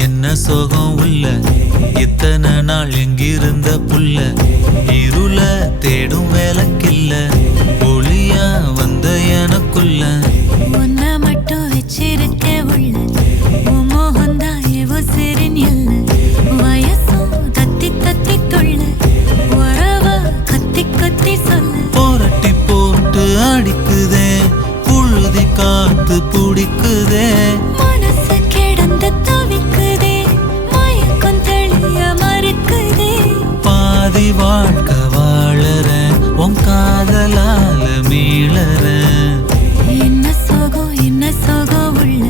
என்ன சோகம் உள்ள இத்தனை நாள் எங்கிருந்த புள்ள இருள தேடும் வேலைக்கில்ல ஒளியா வந்த எனக்குள்ள ஒன்ன மட்டும் வச்சிருக்க உள்ள மோகந்தான் எவோ சிறின் இல்ல வயசும் தத்தி தத்தி தொள்ள உறவ கத்தி கத்தி சொல்ல போரட்டி போட்டு அடிக்குதே புழுதி காத்து பிடிக்குதே மனசு கிடந்து தவிக்குதே மயக்கம் தெளிய மறுக்குதே பாதி வாழ்க்கை வாழறேன் உன் காதலால மீளறேன் என்ன சோகம் உள்ள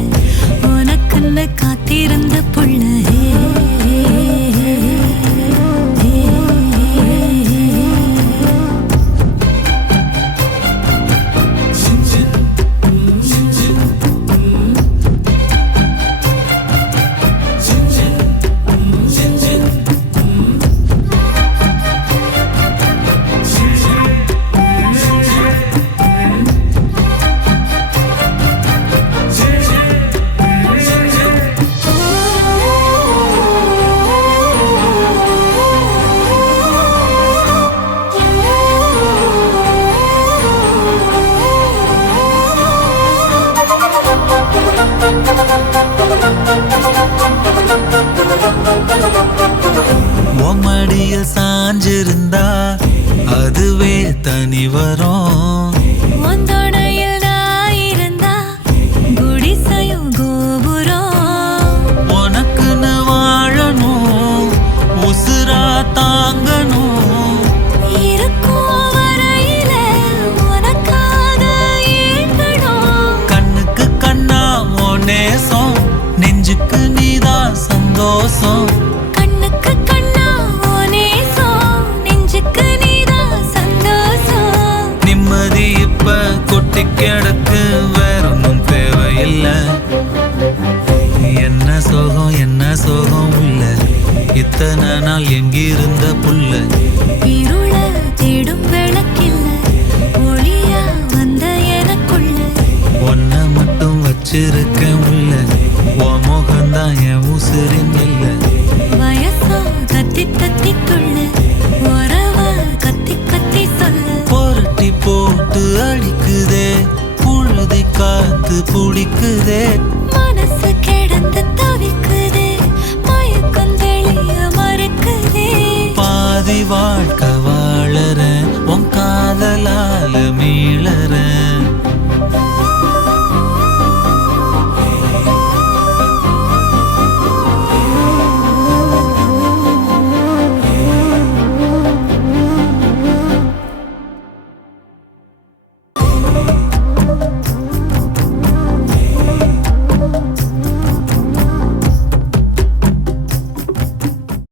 உனக்குன்னு காத்திருந்த புள்ள மடியில் சாஞ்சிருந்தா அதுவே தனி வரும் ஒந்தோடையில் நான் இருந்தா குடிசையும் கோபுரம் உனக்குன்னு வாழணும் உசுரா தாங்கணும் இருக்கும் வரையில உனக்காக ஏங்கணும் கண்ணுக்கு கண்ணா உன் நேசம் நெஞ்சுக்கு நீதான் சந்தோஷம் கண்ணுக்கு கண்ணா நேசம் நெஞ்சுக்கு நீதான் சந்தோஷம் நிம்மதி இப்ப கொட்டி கிடக்கு வேற ஒன்றும் தேவையில்லை என்ன சோகம் உள்ள இத்தனை நாள் எங்கிருந்த புள்ள இருள தேடும் விளக்கில்ல ஒளியா வந்த எனக்குள்ள ஒன்ன மட்டும் வச்சிருக்கேன் உள்ள உன் முகம்தான் என் உசுரின் இல்ல வயசோ கத்தி தத்தி துள்ள உறவ கத்தி கத்தி சொல்ல புரட்டி போட்டு அடிக்குதே புழுதி காத்து பிடிக்குதே மனசு